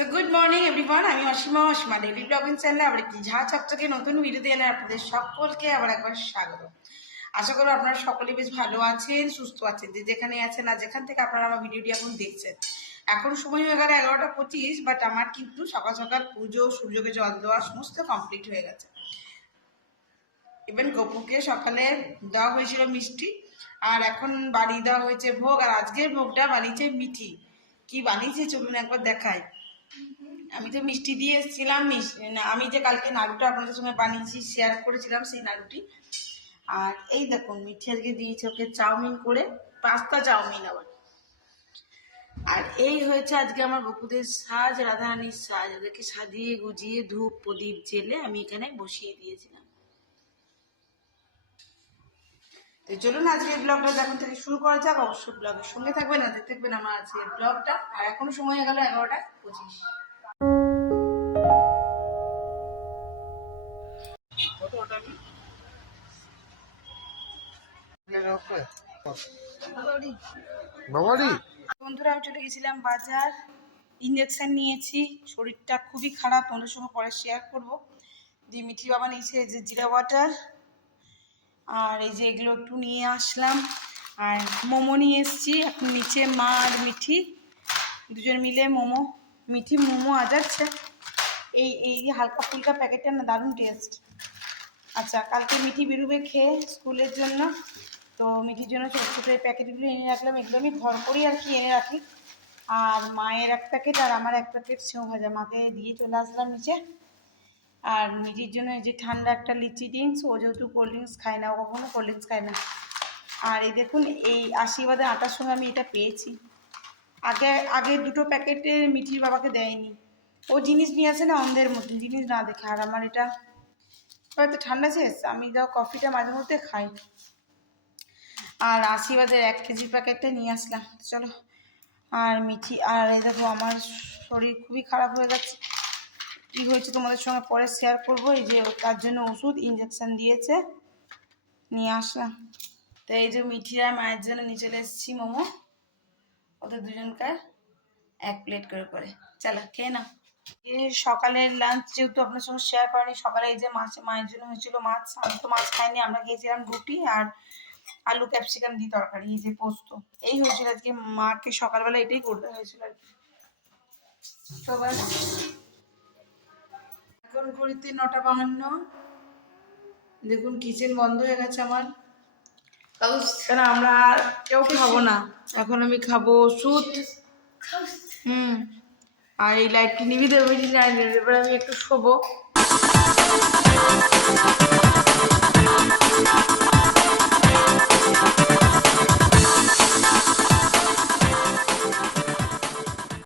So good morning everyone, আমি Asima daily blogging চ্যানেলে আবার একটি ঝাঁ চকচকে নতুন ভিডিও দিয়ে আপনাদের সকলকে আবার একবার স্বাগত। আশা করি আপনারা সকলেই বেশ ভালো আছেন, সুস্থ আছেন, যে যেখানে আছেন আর যেখান থেকে আপনারা আমার ভিডিওটি এখন দেখছেন। এখন সময় হয়ে গেল 11টা 25, বাট আমার কিন্তু সকাল সকাল পুজো, সূর্যকে জল দেওয়া সমস্ত কমপ্লিট হয়ে গেছে। ইভেন গপুকে সকালে দেওয়া হয়েছিল মিষ্টি, আর এখন বানিয়ে দেওয়া হয়েছে ভোগ। আর আজকের ভোগটা বানিয়েছে মিঠি। কি বানিয়েছে চলুন একবার দেখাই। আমি তো মিষ্টি দিয়ে এসেছিলাম, আমি যে কালকে নাড়ুটা আপনাদের সঙ্গে বানিয়েছি শেয়ার করেছিলাম সেই নাড়ুটি। আর এই দেখুন মিঠি আজকে দিয়েছে ওকে চাউমিন করে, পাস্তা চাউমিন আবার। আর এই হয়েছে আজকে আমার বকুদের সাজ, রাধারানীর সাজ। ওদেরকে সাজিয়ে গুজিয়ে ধূপ প্রদীপ জেলে আমি এখানে বসিয়ে দিয়েছিলাম। তো চলুন আজকের ব্লগটা যখন থেকে শুরু করা যাক। অবশ্যই ব্লগের সঙ্গে থাকবেন, আর দেখবেন আমার আজকের ব্লগটা। আর এখনো সময় হয়ে গেল 11টা 25। বন্ধুরা আমি চলে গেছিলাম বাজার, ইঞ্জেকশন নিয়েছি, শরীরটা খুবই খারাপ, তোমাদের সঙ্গে পরে শেয়ার করবো। দিয়ে মিঠি বাবা নিয়েছে এই যে জিরা ওয়াটার, আর এই যে এগুলো একটু নিয়ে আসলাম। আর মোমো নিয়ে এসেছি, এখন নিচে মা আর মিঠি দুজন মিলে মিঠি মোমো আজাচ্ছে। এই হালকা ফুলকা প্যাকেটটা না দারুণ টেস্ট। আচ্ছা, কালকে মিঠি বেরোবে খেয়ে স্কুলের জন্য, তো মিঠির জন্য ছোটো ছোটো এই প্যাকেটগুলো এনে রাখলাম। এগুলো আমি ঘর করেই আর কি এনে রাখি। আর মায়ের এক প্যাকেট আর আমার এক প্যাকেট সেও ভাজা মাকে দিয়ে চলে আসলাম নিচে। আর মিঠির জন্য এই যে ঠান্ডা একটা লিচি ড্রিঙ্কস, ও যেহেতু কোল্ড ড্রিঙ্কস খায় না, ও কখনো কোল্ড ড্রিঙ্কস খায় না। আর এই দেখুন এই আশীর্বাদের আটার সঙ্গে আমি এটা পেয়েছি। আগে দুটো প্যাকেটে মিঠির বাবাকে দেয়নি, ও জিনিস নিয়ে আসে না অন্ধের মতন, জিনিস না দেখে। আর আমার এটা হয়তো ঠান্ডা শেষ, আমি যাও কফিটা মাঝে মধ্যে খাই। আর আশীর্বাদের 1 কেজি প্যাকেটটা নিয়ে আসলাম। চলো। আর মিঠি, আর এই দেখো আমার শরীর খুবই খারাপ হয়ে গেছে। কী হয়েছে তোমাদের সঙ্গে পরে শেয়ার করবো। এই যে তার জন্য ওষুধ ইঞ্জেকশন দিয়েছে, নিয়ে আসলাম। তো এই যে মিঠিরা মায়ের জন্য নিয়ে চলে এসেছি মোমো, ওদের দুজনকার 1 প্লেট করে করে। চলো খেয়ে নাও। সকালের লাঞ্চ যেহেতু আপনার সঙ্গে শেয়ার করেনি, সকালে এই যে মায়ের জন্য হয়েছিল মাছ। আমি তো মাছ খাইনি, আমরা খেয়েছিলাম রুটি আর আলু ক্যাপসিকাম দিয়ে তরকারি, এই যে পোস্ত। এই হয়েছিল আজকে, মাকে সকালবেলা এটাই করতে হয়েছিল আর কি। সবাই এখন ঘড়িতে 9টা 52। দেখুন কিচেন বন্ধ হয়ে গেছে আমার, কারণ আমরা আর কেউ খাবো না। এখন আমি খাবো ওষুধ। আর এই লাইটটি নিবি দেবে, এবার আমি একটু শোবো।